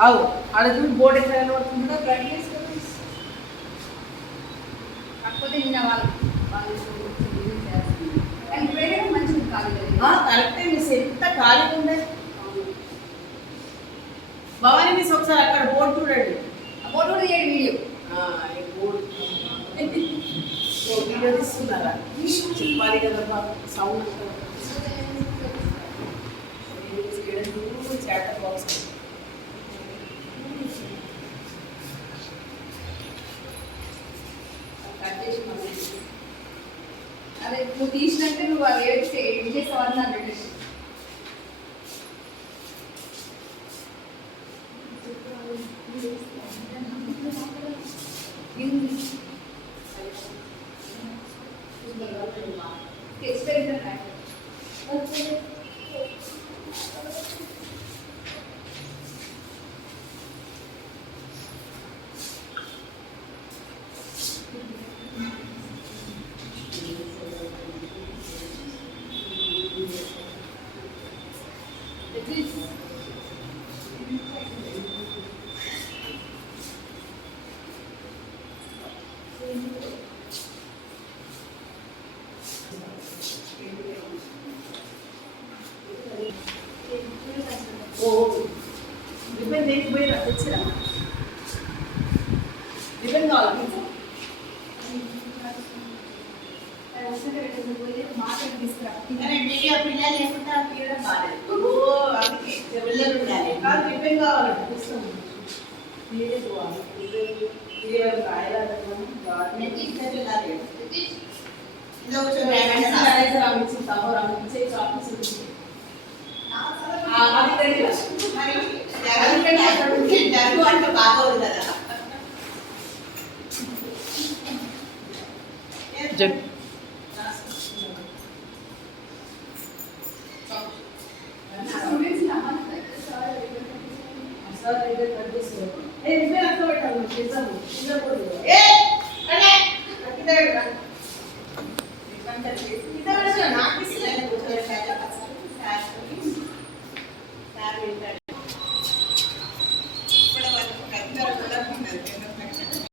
అవు ఆడ చూడు బోర్డు ఎక్కడ కనబడుతుందో కాకపోతే నిన్న వాళ్ళు కానీ వేరే మంచిగా కాదు కరెక్టే మిస్ ఎంత ఖాళీగా ఉండే భవానీ మిస్ ఒకసారి అక్కడ బోర్డు చూడండి బోర్డు కూడా చేయండి వీడియో తీస్తున్నారా చెప్పాలి కదా సౌండ్ చాటర్ బాక్స్ అదే నువ్వు తీసినట్టే నువ్వు అవి ఏం చేసావు అన్నాను రిబ్బన్ లేకపోయినా తెచ్చిరా రిబ్బన్ కావాలి మీడియా పిల్లలు లేకుండా తీయడం బాగాలేదు అందుకే పిల్లలు ఉండాలి కాదు రిబ్బన్ కావాలంటే పుస్తకం బాగోదు కదా